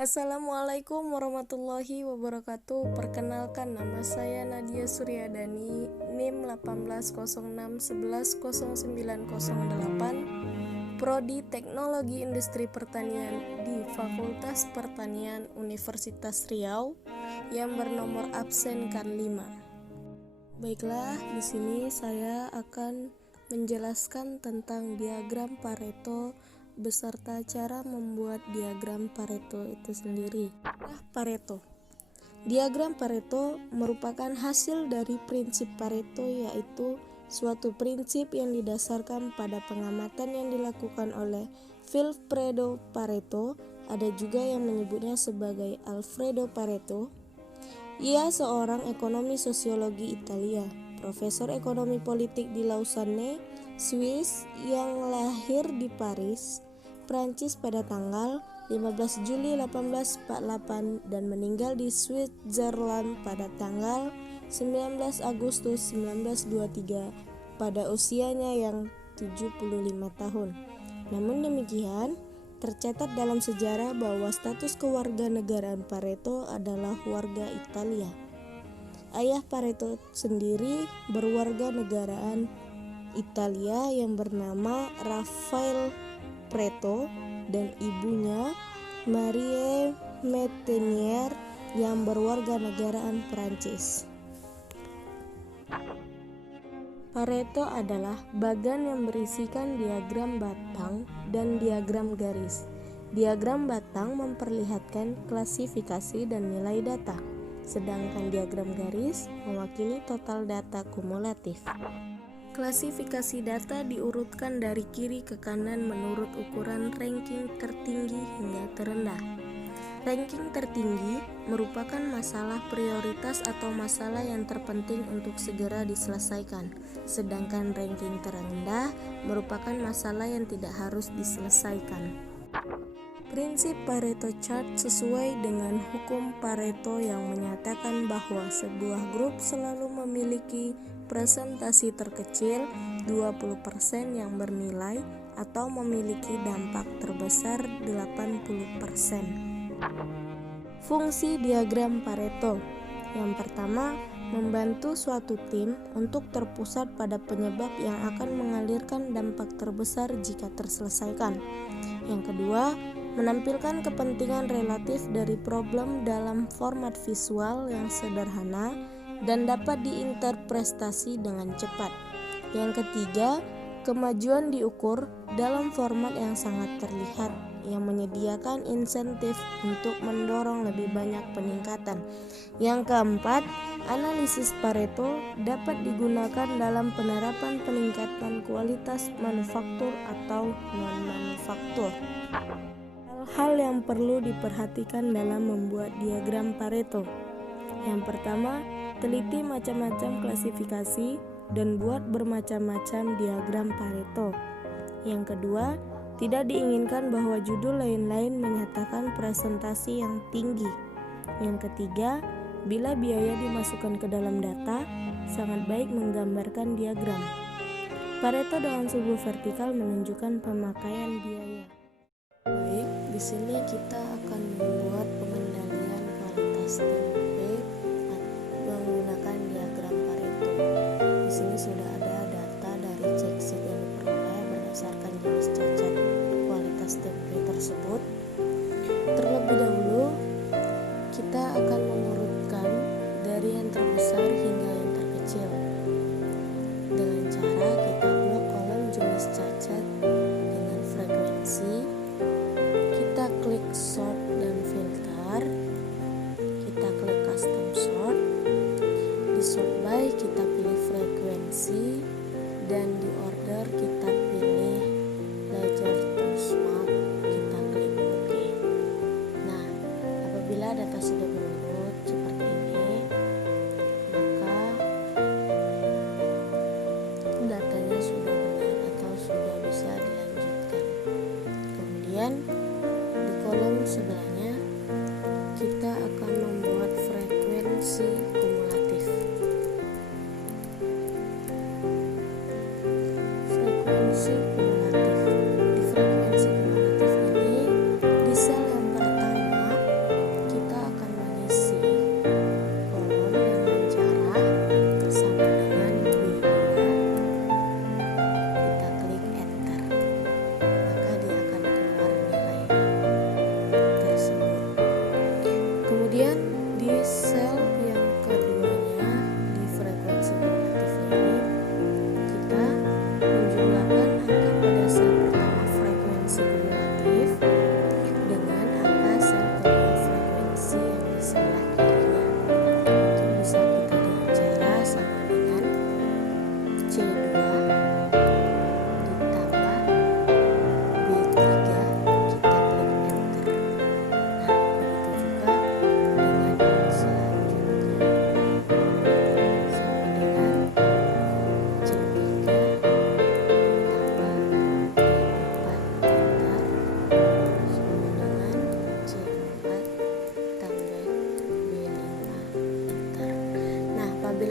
Assalamualaikum warahmatullahi wabarakatuh. Perkenalkan, nama saya Nadia Suryadani, NIM 1806110908, Prodi Teknologi Industri Pertanian di Fakultas Pertanian Universitas Riau yang bernomor absen kan 5. Baiklah, di sini saya akan menjelaskan tentang diagram Pareto beserta cara membuat diagram Pareto itu sendiri. Pareto. Diagram Pareto merupakan hasil dari prinsip Pareto, yaitu suatu prinsip yang didasarkan pada pengamatan yang dilakukan oleh Vilfredo Pareto, ada juga yang menyebutnya sebagai Alfredo Pareto. Ia seorang ekonomi sosiologi Italia, profesor ekonomi politik di Lausanne, Swiss, yang lahir di Paris, Prancis pada tanggal 15 Juli 1848 dan meninggal di Switzerland pada tanggal 19 Agustus 1923 pada usianya yang 75 tahun. Namun demikian, tercatat dalam sejarah bahwa status kewarganegaraan Pareto adalah warga Italia. Ayah Pareto sendiri berwarganegaraan Italia yang bernama Rafael Pareto dan ibunya Marie Metenier yang berwarganegaraan Prancis. Pareto adalah bagan yang berisikan diagram batang dan diagram garis. Diagram batang memperlihatkan klasifikasi dan nilai data, sedangkan diagram garis mewakili total data kumulatif. Klasifikasi data diurutkan dari kiri ke kanan menurut ukuran ranking tertinggi hingga terendah. Ranking tertinggi merupakan masalah prioritas atau masalah yang terpenting untuk segera diselesaikan, sedangkan ranking terendah merupakan masalah yang tidak harus diselesaikan. Prinsip Pareto Chart sesuai dengan hukum Pareto yang menyatakan bahwa sebuah grup selalu memiliki presentasi terkecil 20% yang bernilai atau memiliki dampak terbesar 80%. Fungsi diagram Pareto. Yang pertama, membantu suatu tim untuk terpusat pada penyebab yang akan mengalirkan dampak terbesar jika terselesaikan. Yang kedua, menampilkan kepentingan relatif dari problem dalam format visual yang sederhana dan dapat diinterpretasi dengan cepat. Yang ketiga, kemajuan diukur dalam format yang sangat terlihat, yang menyediakan insentif untuk mendorong lebih banyak peningkatan. Yang keempat, analisis Pareto dapat digunakan dalam penerapan peningkatan kualitas manufaktur atau non-manufaktur. Hal-hal yang perlu diperhatikan dalam membuat diagram Pareto. Yang pertama, teliti macam-macam klasifikasi dan buat bermacam-macam diagram Pareto. Yang kedua, tidak diinginkan bahwa judul lain-lain menyatakan presentasi yang tinggi. Yang ketiga, bila biaya dimasukkan ke dalam data, sangat baik menggambarkan diagram. Pareto dengan sumbu vertikal menunjukkan pemakaian biaya. Baik, di sini kita akan membuat pengendalian kualitas tempe menggunakan diagram Pareto. Di sini sudah ada data dari checksheet yang diperoleh berdasarkan jenis cacat kualitas tempe tersebut. Terlebih dahulu, kita akan mengurutkan dari yang terbesar hingga yang terkecil dengan cara kita blok kolom jenis cacat dengan frekuensi. Kita klik sort dan filter, kita klik custom sort. Di sort by kita pilih frekuensi dan di order kita pilih ledger to smart, kita klik OK. Nah, apabila data sudah berurut seperti ini, maka datanya sudah benar atau sudah bisa dilanjutkan. Kemudian di kolom sebelahnya kita akan membuat frekuensi kumulatif. Frekuensi kumulatif. Di frekuensi kumulatif ini, di sel yang pertama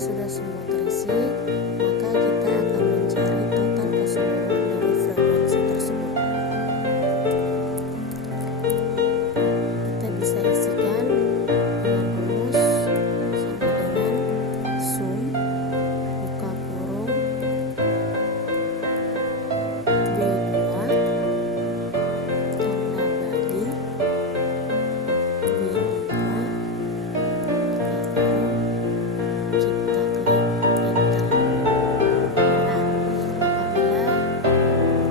sudah semua terisi, maka kita akan mencari total keseluruhan dari frekuensi tersebut. Kita bisa isikan dengan rumus sama dengan sum buka kurung B2 tanda bagi B5 kita klik enter. Nah, apabila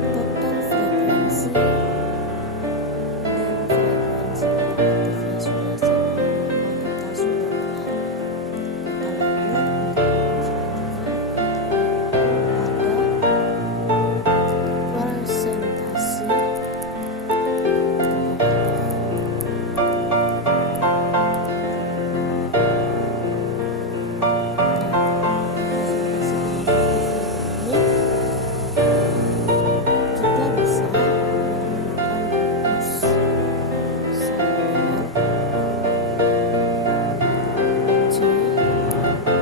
total frekuensi dan frekuensi relatifnya sudah sama, maka data sudah benar. Kita lanjut pada presentasi kita bisa menggunakan rumus sama dengan C 2 garing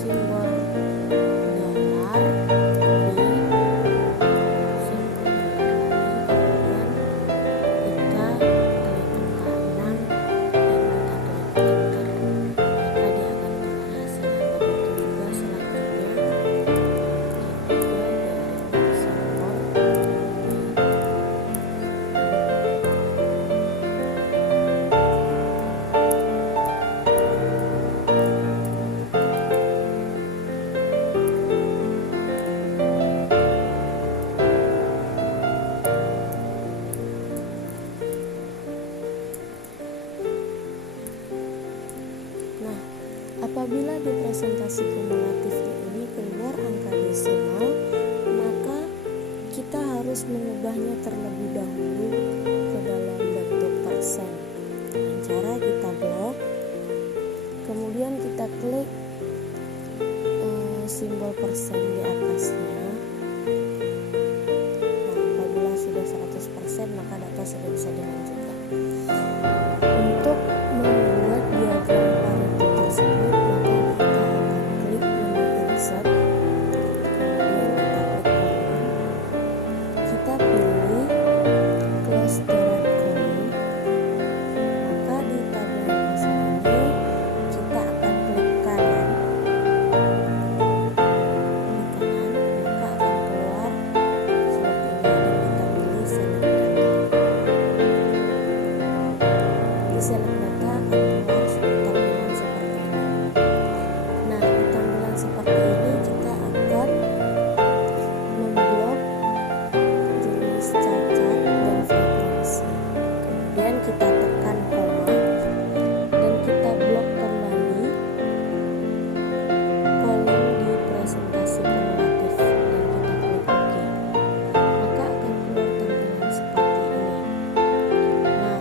simbol dolar B simbol dolar B, kemudian kita klik angka 6 dan kita klik enter, maka dia akan berhasil. Begitu juga selanjutnya juga dari simbol B. Nah, apabila di presentasi kumulatifnya ini keluar angka desimal, maka kita harus mengubahnya terlebih dahulu ke dalam bentuk persen. Dengan cara kita blok, kemudian kita klik simbol persen di atasnya. Nah, apabila sudah 100%, maka data sudah bisa dilanjutkan. Untuk membuat diagram Pareto tersebut, maka kita akan klik menu insert, kemudian kita klik kolom, kita pilih clustered column, maka di tabel pasar ini kita akan klik kanan, maka akan keluar seperti ini dan kita pilih select data. Di select data akan keluar tampilan seperti ini. Nah, di tampilan seperti ini kita akan memblok jenis cacat dan frekuensi. Kemudian kita tekan koma dan kita blok kembali kolom di presentasi kumulatif dan kita klik OK. Maka akan keluar tampilan seperti ini. Nah,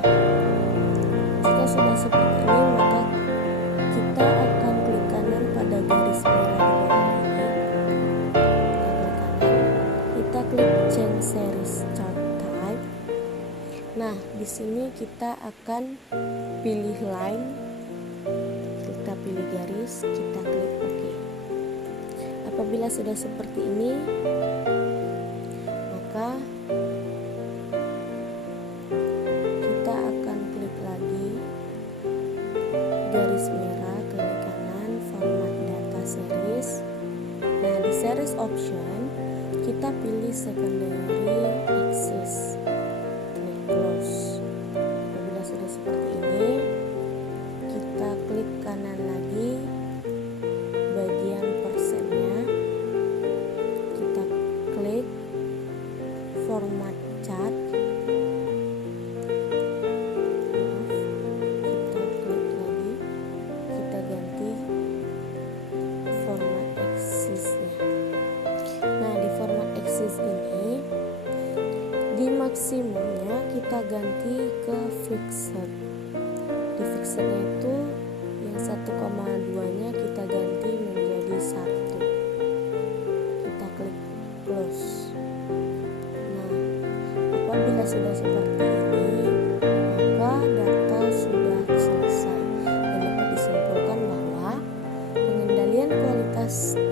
jika sudah seperti ini, maka kita akan klik kanan pada garis merah di bawah ini. Kita klik change series chart type. Nah, di sini kita akan pilih line, kita pilih garis, kita klik OK. Apabila sudah seperti ini, maka kita akan klik lagi garis merah ke kanan, format data series. Nah, di series option kita pilih secondary axis, klik close. Apabila sudah seperti ini, kita klik kanan lagi bagian persennya, kita klik format chart, kita klik lagi, kita ganti format axisnya. Nah, di format axis ini di maksimumnya kita ganti ke fixed. Di fixednya itu yang 1,2 nya kita ganti menjadi 1. Kita klik close. Nah, apabila sudah seperti ini, maka data podcast.